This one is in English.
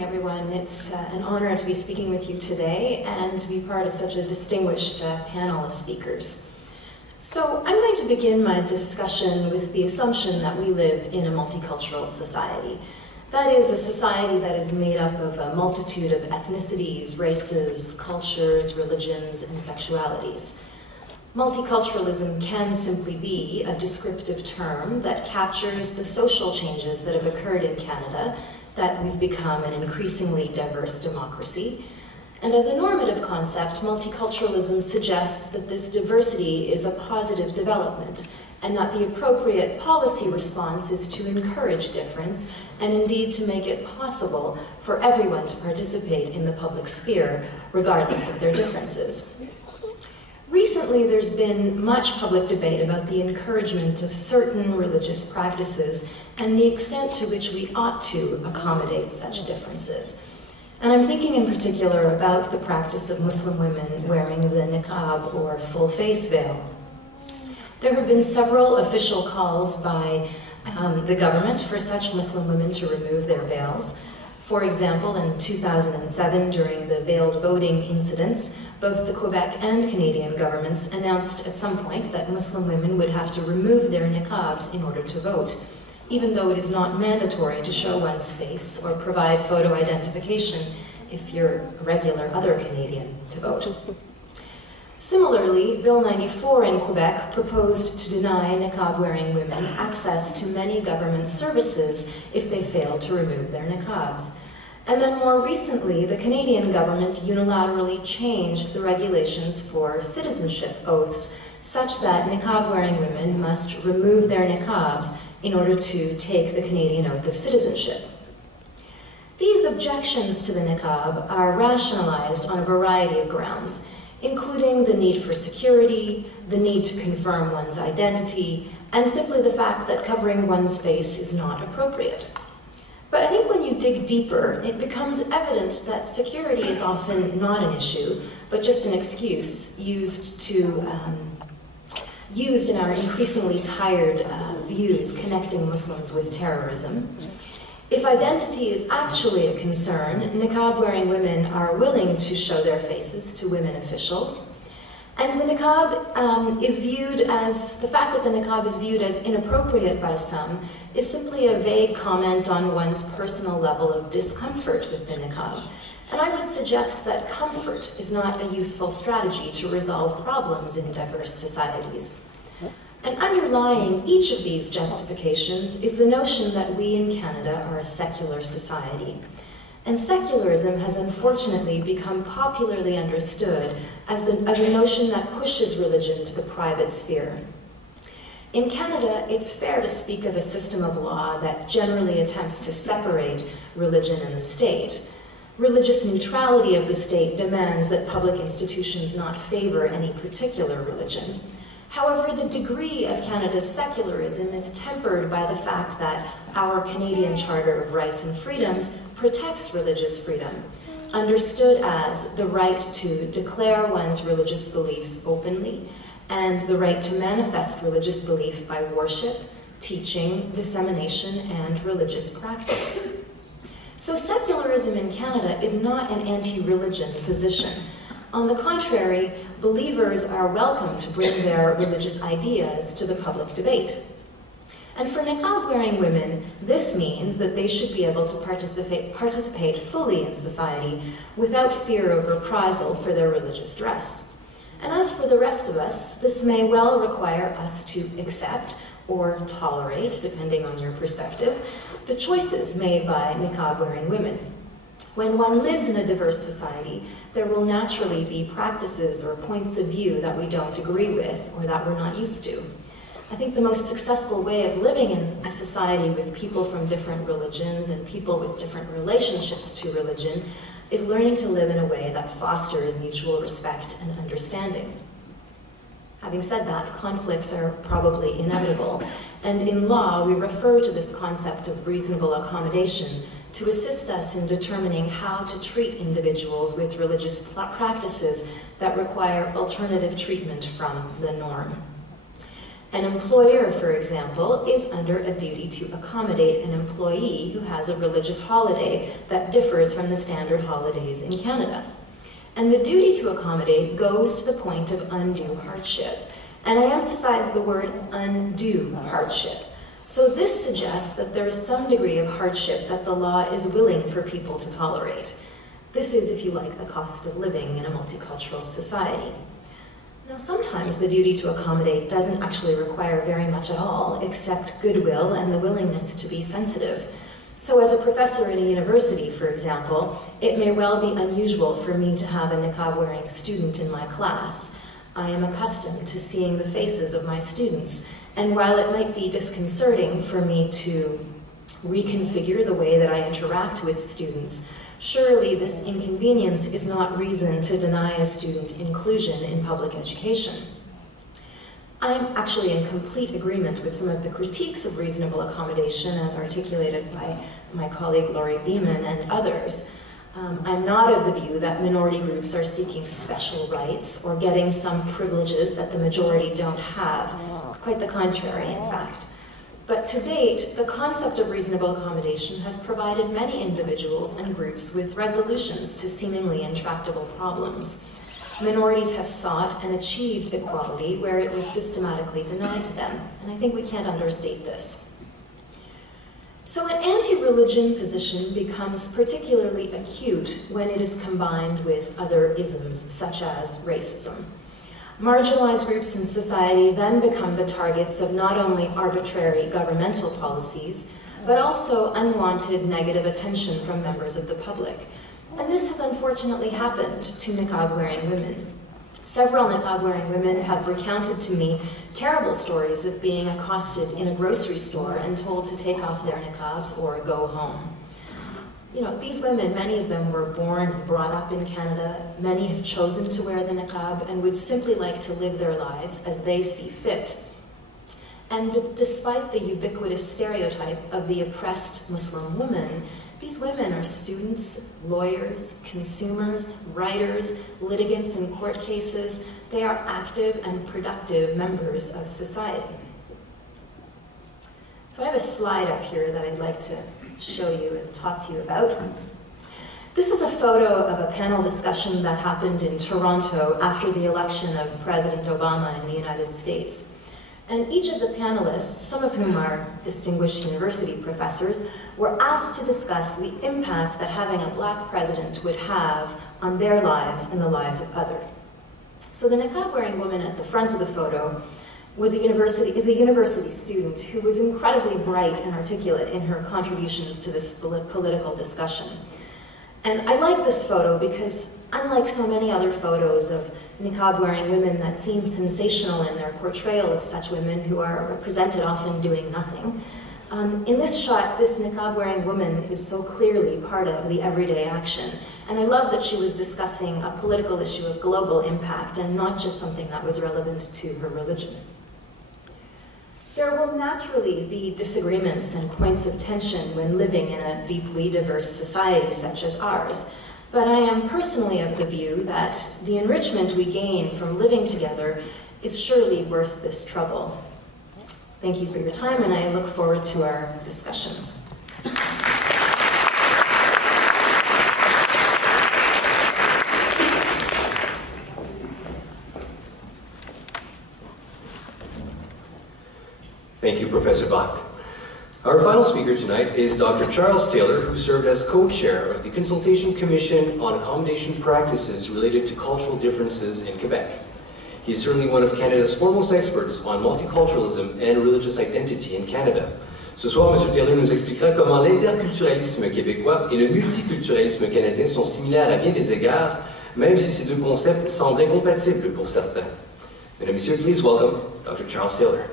morning, everyone. It's an honor to be speaking with you today and to be part of such a distinguished panel of speakers. So I'm going to begin my discussion with the assumption that we live in a multicultural society. That is, a society that is made up of a multitude of ethnicities, races, cultures, religions, and sexualities. Multiculturalism can simply be a descriptive term that captures the social changes that have occurred in Canada, that we've become an increasingly diverse democracy. And as a normative concept, multiculturalism suggests that this diversity is a positive development, and that the appropriate policy response is to encourage difference, and indeed to make it possible for everyone to participate in the public sphere, regardless of their differences. Recently, there's been much public debate about the encouragement of certain religious practices and the extent to which we ought to accommodate such differences. And I'm thinking in particular about the practice of Muslim women wearing the niqab or full face veil. There have been several official calls by the government for such Muslim women to remove their veils. For example, in 2007, during the veiled voting incidents, both the Quebec and Canadian governments announced at some point that Muslim women would have to remove their niqabs in order to vote, even though it is not mandatory to show one's face or provide photo identification if you're a regular other Canadian to vote. Similarly, Bill 94 in Quebec proposed to deny niqab-wearing women access to many government services if they failed to remove their niqabs. And then more recently, the Canadian government unilaterally changed the regulations for citizenship oaths such that niqab-wearing women must remove their niqabs in order to take the Canadian oath of citizenship. These objections to the niqab are rationalized on a variety of grounds, including the need for security, the need to confirm one's identity, and simply the fact that covering one's face is not appropriate. But I think when you dig deeper, it becomes evident that security is often not an issue, but just an excuse used in our increasingly tired views connecting Muslims with terrorism. If identity is actually a concern, niqab-wearing women are willing to show their faces to women officials. And the niqab is viewed as, the fact that the niqab is viewed as inappropriate by some is simply a vague comment on one's personal level of discomfort with the niqab. And I would suggest that comfort is not a useful strategy to resolve problems in diverse societies. And underlying each of these justifications is the notion that we in Canada are a secular society. And secularism has unfortunately become popularly understood as a notion that pushes religion to the private sphere. In Canada, it's fair to speak of a system of law that generally attempts to separate religion and the state. Religious neutrality of the state demands that public institutions not favor any particular religion. However, the degree of Canada's secularism is tempered by the fact that our Canadian Charter of Rights and Freedoms protects religious freedom, understood as the right to declare one's religious beliefs openly and the right to manifest religious belief by worship, teaching, dissemination, and religious practice. So secularism in Canada is not an anti-religion position. On the contrary, believers are welcome to bring their religious ideas to the public debate. And for niqab-wearing women, this means that they should be able to participate fully in society without fear of reprisal for their religious dress. And as for the rest of us, this may well require us to accept or tolerate, depending on your perspective, the choices made by niqab-wearing women. When one lives in a diverse society, there will naturally be practices or points of view that we don't agree with or that we're not used to. I think the most successful way of living in a society with people from different religions and people with different relationships to religion is learning to live in a way that fosters mutual respect and understanding. Having said that, conflicts are probably inevitable, and in law we refer to this concept of reasonable accommodation to assist us in determining how to treat individuals with religious practices that require alternative treatment from the norm. An employer, for example, is under a duty to accommodate an employee who has a religious holiday that differs from the standard holidays in Canada. And the duty to accommodate goes to the point of undue hardship. And I emphasize the word undue hardship. So this suggests that there is some degree of hardship that the law is willing for people to tolerate. This is, if you like, the cost of living in a multicultural society. Now, sometimes the duty to accommodate doesn't actually require very much at all, except goodwill and the willingness to be sensitive. So as a professor in a university, for example, it may well be unusual for me to have a niqab-wearing student in my class. I am accustomed to seeing the faces of my students, and while it might be disconcerting for me to reconfigure the way that I interact with students, surely this inconvenience is not reason to deny a student inclusion in public education. I am actually in complete agreement with some of the critiques of reasonable accommodation as articulated by my colleague Laurie Beeman and others. I'm not of the view that minority groups are seeking special rights or getting some privileges that the majority don't have. Quite the contrary, in fact. But to date, the concept of reasonable accommodation has provided many individuals and groups with resolutions to seemingly intractable problems. Minorities have sought and achieved equality where it was systematically denied to them, and I think we can't understate this. So an anti-religion position becomes particularly acute when it is combined with other isms, such as racism. Marginalized groups in society then become the targets of not only arbitrary governmental policies, but also unwanted negative attention from members of the public. And this has unfortunately happened to niqab-wearing women. Several niqab-wearing women have recounted to me terrible stories of being accosted in a grocery store and told to take off their niqabs or go home. You know, these women, many of them were born and brought up in Canada. Many have chosen to wear the niqab and would simply like to live their lives as they see fit. And despite the ubiquitous stereotype of the oppressed Muslim woman, these women are students, lawyers, consumers, writers, litigants in court cases. They are active and productive members of society. So I have a slide up here that I'd like to show you and talk to you about. This is a photo of a panel discussion that happened in Toronto after the election of President Obama in the United States. And each of the panelists, some of whom are distinguished university professors, were asked to discuss the impact that having a black president would have on their lives and the lives of others. So the niqab-wearing woman at the front of the photo is a university student who was incredibly bright and articulate in her contributions to this political discussion. And I like this photo because, unlike so many other photos of niqab-wearing women that seem sensational in their portrayal of such women who are represented often doing nothing, in this shot, this niqab-wearing woman is so clearly part of the everyday action. And I love that she was discussing a political issue of global impact and not just something that was relevant to her religion. There will naturally be disagreements and points of tension when living in a deeply diverse society such as ours, but I am personally of the view that the enrichment we gain from living together is surely worth this trouble. Thank you for your time, and I look forward to our discussions. Thank you, Professor Bakht. Our final speaker tonight is Dr. Charles Taylor, who served as co-chair of the Consultation Commission on Accommodation Practices related to cultural differences in Quebec. He is certainly one of Canada's foremost experts on multiculturalism and religious identity in Canada. Ce soir, M. Taylor nous expliquera comment l'interculturalisme québécois et le multiculturalisme canadien sont similaires à bien des égards, même si ces deux concepts semblent incompatibles pour certains. Mesdames et messieurs, please welcome Dr. Charles Taylor.